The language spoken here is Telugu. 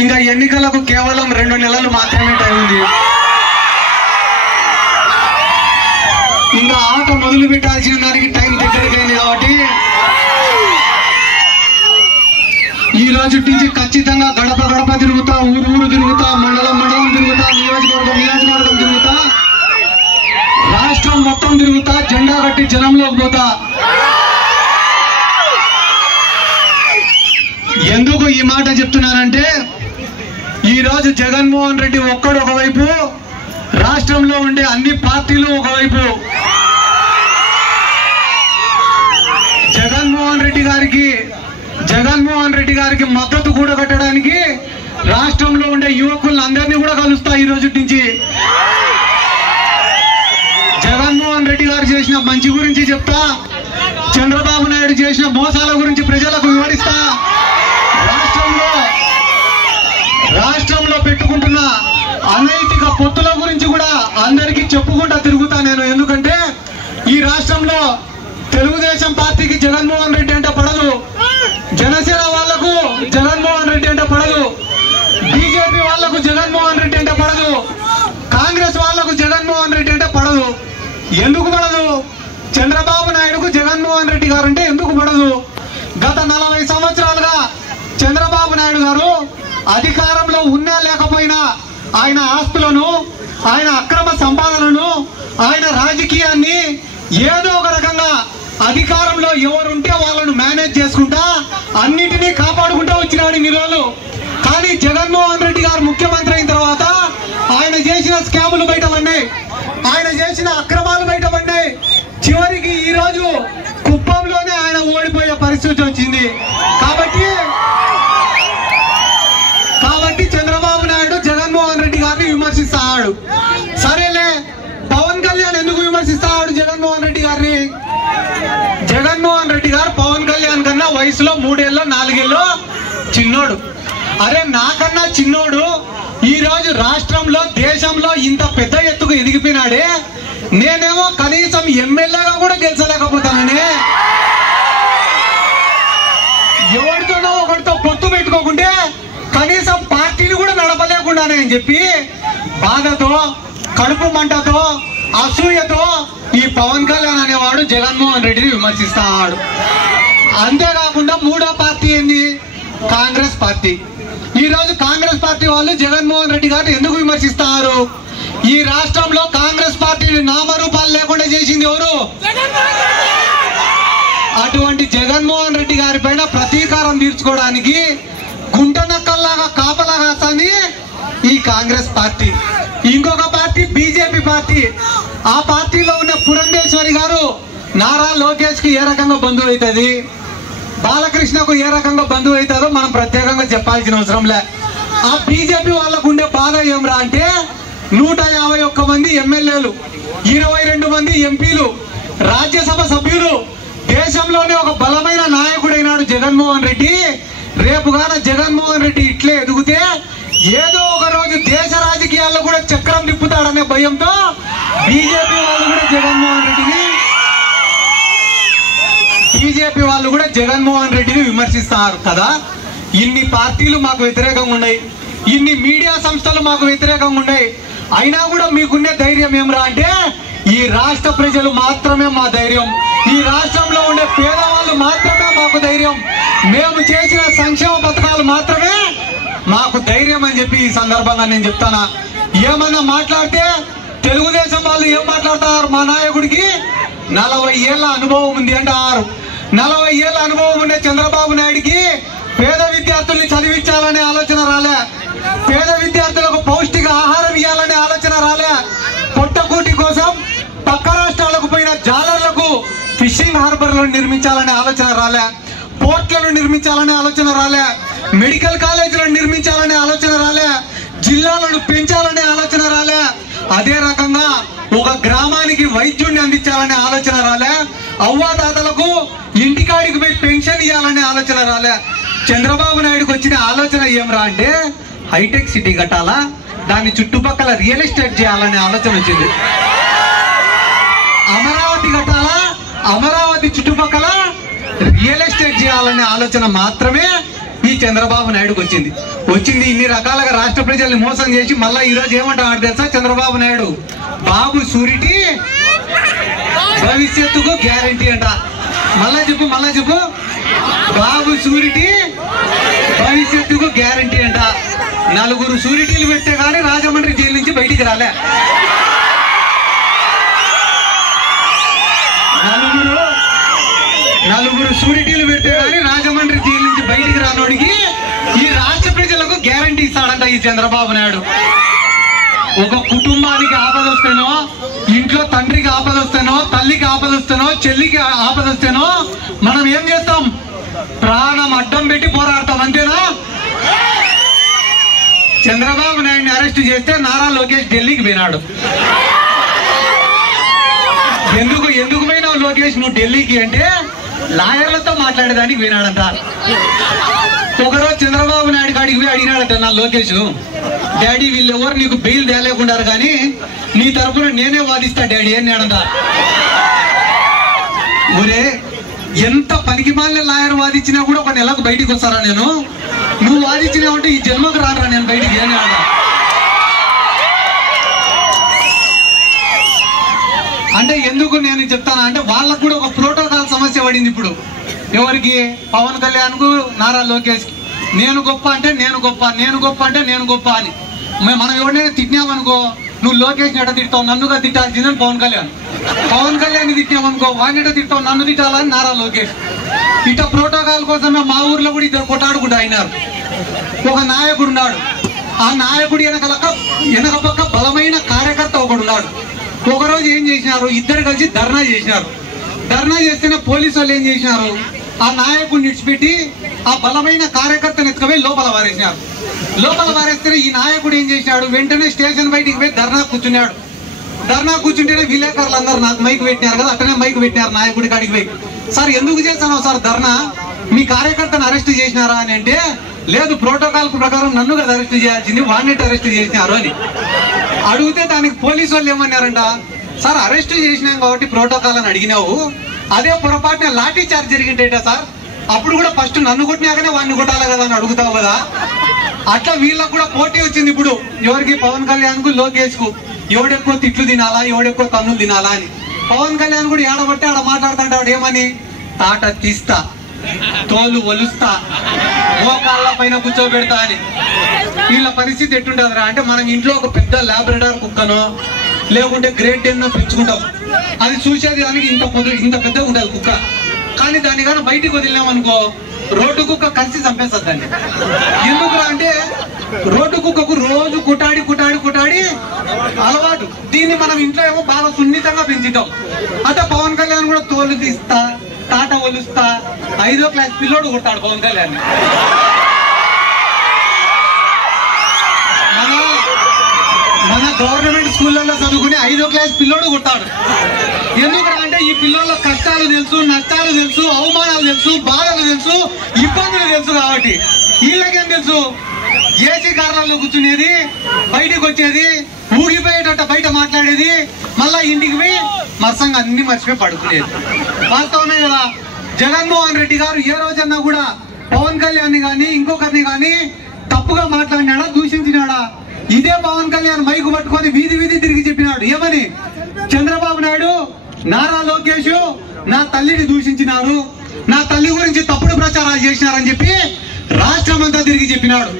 ఇంకా ఎన్నికలకు కేవలం 2 నెలలు మాత్రమే టైం ఉంది. ఇంకా ఆట మొదలు పెట్టాల్సిన దానికి టైం దగ్గరకైంది కాబట్టి ఈ రోజు నుంచి ఖచ్చితంగా గడప గడప తిరుగుతా, ఊరు తిరుగుతా, మండలం తిరుగుతా, నియోజకవర్గం తిరుగుతా, రాష్ట్రం మొత్తం తిరుగుతా, జెండా కట్టి జనంలోకి పోతా. ఎందుకు ఈ మాట చెప్తున్నానంటే ఈ రోజు జగన్మోహన్ రెడ్డి ఒక్కడు ఒకవైపు, రాష్ట్రంలో ఉండే అన్ని పార్టీలు ఒకవైపు. జగన్మోహన్ రెడ్డి గారికి మద్దతు కూడగట్టడానికి రాష్ట్రంలో ఉండే యువకులను అందరినీ కూడా కలుస్తా. ఈ రోజు నుంచి జగన్మోహన్ రెడ్డి గారు చేసిన మంచి గురించి చెప్తా, చంద్రబాబు నాయుడు చేసిన మోసాల గురించి ప్రజలకు వివరిస్తా, రాష్ట్రంలో పెట్టుకుంటున్న అనైతిక పొత్తుల గురించి కూడా అందరికీ చెప్పుకుంటా తిరుగుతా నేను. ఎందుకంటే ఈ రాష్ట్రంలో తెలుగుదేశం పార్టీకి జగన్మోహన్ రెడ్డి అంటే పడదు, జనసేన వాళ్లకు జగన్మోహన్ రెడ్డి అంటే పడదు, బీజేపీ వాళ్లకు జగన్మోహన్ రెడ్డి అంటే పడదు, కాంగ్రెస్ వాళ్లకు జగన్మోహన్ రెడ్డి అంటే పడదు. ఎందుకు పడదు? చంద్రబాబు నాయుడుకు జగన్మోహన్ రెడ్డి గారు అంటే ఎందుకు పడదు? గత 40 సంవత్సరాలుగా చంద్రబాబు నాయుడు గారు అధికారంలో ఉన్నా లేకపోయినా ఆయన ఆస్తులను, ఆయన అక్రమ సంపాదనను, ఆయన రాజకీయాన్ని ఏదో ఒక రకంగా అధికారంలో ఎవరుంటే వాళ్ళను మేనేజ్ చేసుకుంటా అన్నిటినీ కాపాడుకుంటూ వచ్చినాడు ఇన్ని రోజులు. కానీ జగన్మోహన్ రెడ్డి గారు ముఖ్యమంత్రి అయిన తర్వాత ఆయన చేసిన స్కాములు బయటపడ్డాయి, ఆయన చేసిన అక్రమాలు బయటపడ్డాయి. చివరికి ఈ రోజు కుప్పంలోనే ఆయన ఓడిపోయే పరిస్థితి వచ్చింది. కాబట్టి చంద్రబాబు నాయుడు జగన్మోహన్ రెడ్డి గారిని విమర్శిస్తాడు. సరేలే, పవన్ కళ్యాణ్ ఎందుకు విమర్శిస్తాడు జగన్మోహన్ రెడ్డి గారిని? జగన్మోహన్ రెడ్డి గారు పవన్ కళ్యాణ్ కన్నా వయసులో 3 ఏళ్ళో 4 ఏళ్ళో చిన్నోడు. అరే, నాకన్నా చిన్నోడు ఈ రోజు రాష్ట్రంలో, దేశంలో ఇంత పెద్ద ఎత్తుకు ఎదిగిపోయినాడే, నేనేమో కనీసం ఎమ్మెల్యేగా కూడా గెలిచలేకపోతానని, ఎవరితోనో ఒకరితో పొత్తు పెట్టుకోకుంటే కనీసం పార్టీని కూడా నడపలేకుండానే అని చెప్పి బాధతో, కడుపు మంటతో, అసూయతో ఈ పవన్ కళ్యాణ్ అనేవాడు జగన్మోహన్ రెడ్డిని విమర్శిస్తాడు. అంతేకాకుండా 3వ పార్టీ ఏంది? కాంగ్రెస్ పార్టీ. ఈ రోజు కాంగ్రెస్ పార్టీ వాళ్ళు జగన్మోహన్ రెడ్డి గారిని ఎందుకు విమర్శిస్తారు? ఈ రాష్ట్రంలో కాంగ్రెస్ పార్టీని నామరూపాలు లేకుండా చేసింది ఎవరు? అటువంటి జగన్మోహన్ రెడ్డి గారి పైన ప్రతీకారం తీర్చుకోవడానికి గుంటనక్కల్లాగా కాపలా కాస్తుంది ఈ కాంగ్రెస్ పార్టీ. ఇంకొక పార్టీ బీజేపీ పార్టీ. ఆ పార్టీలో ఉన్న పురంధేశ్వరి గారు నారా లోకేష్ కి ఏ రకంగా బంధువు అవుతుంది, బాలకృష్ణకు ఏ రకంగా బంధువు అవుతుందో మనం ప్రత్యేకంగా చెప్పాల్సిన అవసరం లే. ఆ బీజేపీ వాళ్ళకు ఉండే బాధ ఏమరా అంటే 151 మంది ఎమ్మెల్యేలు, 22 మంది ఎంపీలు, రాజ్యసభ సభ్యులు, దేశంలోనే ఒక బలమైన నాయకుడైనాడు జగన్మోహన్ రెడ్డి. రేపుగాన జగన్మోహన్ రెడ్డి ఇట్లే ఎదిగితే ఏదో ఒక రోజు దేశ రాజకీయాల్లో కూడా చక్రం తిప్పుతాడనే భయంతో బీజేపీ వాళ్ళు కూడా జగన్మోహన్ రెడ్డిని విమర్శిస్తారు కదా. ఇన్ని పార్టీలు మాకు వ్యతిరేకంగా ఉన్నాయి, ఇన్ని మీడియా సంస్థలు మాకు వ్యతిరేకంగా ఉన్నాయి, అయినా కూడా మీకున్నే ధైర్యం ఏమరా అంటే ఈ రాష్ట్ర ప్రజలు మాత్రమే మా ధైర్యం, ఈ రాష్ట్రంలో ఉండే పేదవాళ్ళు మాత్రమే మాకు ధైర్యం, మేము చేసిన సంక్షేమ పథకాలు మాత్రమే మాకు ధైర్యం అని చెప్పి ఈ సందర్భంగా నేను చెప్తానా. ఏమన్నా మాట్లాడితే తెలుగుదేశం వాళ్ళు ఏం మాట్లాడతారు? మా నాయకుడికి 40 ఏళ్ల అనుభవం ఉంది అంటారు. 40 ఏళ్ల అనుభవం ఉండే చంద్రబాబు నాయుడికి పేద విద్యార్థుల్ని చదివించాలనే ఆలోచన రాలే, పేద విద్యార్థులకు పౌష్టిక ఆహారం ఇవ్వాలనే ఆలోచన రాలే, పొట్టకూటి కోసం పక్క రాష్ట్రాలకు పోయిన జాలర్లకు ఫిషింగ్ హార్బర్లను నిర్మించాలనే ఆలోచన రాలే, పోర్ట్లను నిర్మించాలనే ఆలోచన రాలే, మెడికల్ కాలేజీలను నిర్మించాలనే ఆలోచన రాలే, జిల్లాలను పెంచాలనే ఆలోచన రాలే, అదే రకంగా ఒక గ్రామానికి వైద్యుడిని అందించాలనే ఆలోచన రాలే, అవ్వాతాతలకు ఇంటికాడికి పోయి పెన్షన్ ఇవ్వాలనే ఆలోచన రాలే. చంద్రబాబు నాయుడుకి వచ్చిన ఆలోచన ఏమరా అంటే హైటెక్ సిటీ కట్టాలా, దాని చుట్టుపక్కల రియల్ ఎస్టేట్ చేయాలనే ఆలోచన వచ్చింది. అమరావతి కట్టాలా, అమరావతి చుట్టుపక్కల రియల్ ఎస్టేట్ చేయాలనే ఆలోచన మాత్రమే ఈ చంద్రబాబు నాయుడుకి వచ్చింది. వచ్చింది ఇన్ని రకాలుగా రాష్ట్ర ప్రజల్ని మోసం చేసి మళ్ళా ఈరోజు ఏమంటాడు తెలుసా చంద్రబాబు నాయుడు? బాబు షూరిటీ భవిష్యత్తుకు గ్యారంటీ అంట. మళ్ళా చెప్పు బాబు షూరిటీ భవిష్యత్తుకు గ్యారంటీ అంట. 4 షూరిటీలు పెట్టే కానీ రాజమండ్రి జైలు నుంచి బయటికి రాలే. 4 షూరిటీలు పెట్టే కానీ రాజమండ్రి జైలు నుంచి బయటికి రానోడికి ఈ రాష్ట్ర ప్రజలకు గ్యారంటీ ఇస్తాడంట ఈ చంద్రబాబు నాయుడు. ఒక కుటుంబానికి ఆపద వస్తేనో, ఇంట్లో తండ్రికి ఆపద వస్తేనో, తల్లికి ఆపద వస్తేనో, చెల్లికి ఆపద వస్తేనో మనం ఏం చేస్తాం? ప్రాణం అడ్డం పెట్టి పోరాడతాం, అంతేనా? చంద్రబాబు నాయుడిని అరెస్ట్ చేస్తే నారా లోకేష్ ఢిల్లీకి పోయినాడు. ఎందుకు పోయినావు లోకేష్ నువ్వు ఢిల్లీకి అంటే లాయర్లతో మాట్లాడేదానికి పోయినాడంట. ఒకరోజు చంద్రబాబు నాయుడు కాడికి పోయి అడిగినాడట నా లోకేష్, డాడీ వీళ్ళు ఎవరు నీకు బెయిల్ తేలేకుండారు కానీ నీ తరఫున నేనే వాదిస్తా డాడీ అన్నాడంట. ఒరే ఎంత పనికి మాలిన లాయర్ వాదించినా కూడా 1 నెలకు బయటికి వస్తారా? నువ్వు వాదించినావంటే ఈ జన్మకు రారా నేను బయటికి అన్నాడ. అంటే ఎందుకు నేను చెప్తానా అంటే వాళ్ళకు కూడా ఒక ప్రోటోకాల్ సమస్య పడింది ఇప్పుడు. ఎవరికి? పవన్ కళ్యాణ్ కు, నారా లోకేష్ కి. నేను గొప్ప అంటే నేను గొప్ప, నేను గొప్ప అంటే నేను గొప్ప అని. మనం ఎవరినైనా తిట్టినామనుకో, నువ్వు లోకేష్ ఎట తిడతావు, నన్నుగా తిట్టాల్సిందని పవన్ కళ్యాణ్ తిట్టినామనుకో, వాడిని ఎట తిడతావు, నన్ను తిట్టాలని నారా లోకేష్. ఇట ప్రోటోకాల్ కోసమే మా ఊర్లో కూడా 2 కొట్టాడుకుంటూ అయినారు. ఒక నాయకుడు ఉన్నాడు, ఆ నాయకుడు వెనక పక్క బలమైన కార్యకర్త ఒకడున్నాడు. ఒకరోజు ఏం చేసినారు? 2 కలిసి ధర్నా చేసినారు. ధర్నా చేస్తేనే పోలీసు వాళ్ళు ఏం చేసినారు? ఆ నాయకుడిని విడిచిపెట్టి ఆ బలమైన కార్యకర్తను ఎత్తుకుపోయి లోపల వారేసినారు. లోపల వారేస్తేనే ఈ నాయకుడు ఏం చేసినాడు? వెంటనే స్టేషన్ బయటికి పోయి ధర్నా కూర్చున్నాడు. ధర్నా కూర్చుంటేనే విలేకరులు అందరూ నాకు మైక్ పెట్టినారు కదా, అట్టనే మైక్ పెట్టినారు నాయకుడి కాడికి పోయి, సార్ ఎందుకు చేస్తున్నావు సార్ ధర్నా? మీ కార్యకర్తను అరెస్ట్ చేసినారా అని అంటే, లేదు ప్రోటోకాల్ ప్రకారం నన్ను కదా అరెస్ట్ చేయాల్సింది, వాడిని అరెస్ట్ చేసినారు అని అడిగితే దానికి పోలీసు వాళ్ళు ఏమన్నారంట? సార్ అరెస్ట్ చేసినాం కాబట్టి ప్రోటోకాల్ అని అడిగినావు, అదే పొరపాటున లాఠీ చార్జ్ జరిగింటేట సార్, అప్పుడు కూడా ఫస్ట్ నన్ను కొట్టినాకనే వాడిని కొట్టాలి కదా అని అడుగుతావు కదా. అట్లా వీళ్ళకు కూడా పోటీ వచ్చింది ఇప్పుడు. ఎవరికి? పవన్ కళ్యాణ్ కు, లోకేష్ కు. ఎవడెక్కువ తిట్లు తినాలా, ఎవడెక్కువ తన్నులు తినాలా అని. పవన్ కళ్యాణ్ కూడా ఏడబట్టి ఆడ మాట్లాడుతుంటాడు ఏమని? తాట తీస్తా, తోలు ఒలుస్తా, మోకాళ్ళ పైన కూర్చోబెడతా అని. వీళ్ళ పరిస్థితి ఎట్టుంటదిరా అంటే, మనం ఇంట్లో ఒక పెద్ద లాబ్రడార్ కుక్కనో లేకుంటే గ్రేట్ డెన్నో పెంచుకుంటాం. అది చూసేది దానికి ఇంత పెద్దగా ఉంటుంది కుక్క. కానీ దాన్ని కానీ బయటికి వదిలినామనుకో, రోడ్డు కుక్క కలిసి చంపేస్తుంది దాన్ని. ఎందుకురా అంటే రోడ్డు కుక్కకు రోజు కుటాడి అలవాటు. దీన్ని మనం ఇంట్లో ఏమో బాగా సున్నితంగా పెంచుతాం. అంటే పవన్ కళ్యాణ్ కూడా తోలు తీస్తా, తాట ఒలుస్తా, 5వ క్లాస్ పిల్లోడు కొట్టాడు పవన్ కళ్యాణ్. మన గవర్నమెంట్ స్కూళ్ళల్లో చదువుకుని 5వ క్లాస్ పిల్లోడు కొట్టాడు. ఎందుకంటే ఈ పిల్లల్లో కష్టాలు తెలుసు, నష్టాలు తెలుసు, అవమానాలు తెలుసు, బాధలు తెలుసు, ఇబ్బందులు తెలుసు. కాబట్టి వీళ్ళకేం తెలుసు? ఏసీ కార్లలో కూర్చునేది, బయటికి వచ్చేది, ఊగిపోయేటట్టు బయట మాట్లాడేది, మళ్ళా ఇంటికి పోయి మరసంగా అన్ని మర్చిపోయి పడుకునేది. వాస్తవమే కదా. జగన్మోహన్ రెడ్డి గారు ఏ రోజన్నా కూడా పవన్ కళ్యాణ్ కానీ ఇంకొకరిని కానీ తప్పుగా మాట్లాడినాడా, దూషించినాడా? ఇదే పవన్ కళ్యాణ్ మైకు పట్టుకొని వీధి తిరిగి చెప్పినాడు ఏమని? చంద్రబాబు నాయుడు, నారా లోకేష్ నా తల్లిని దూషించినారు, నా తల్లి గురించి తప్పుడు ప్రచారాలు చేసినారని చెప్పి రాష్ట్రం అంతా తిరిగి చెప్పినాడు.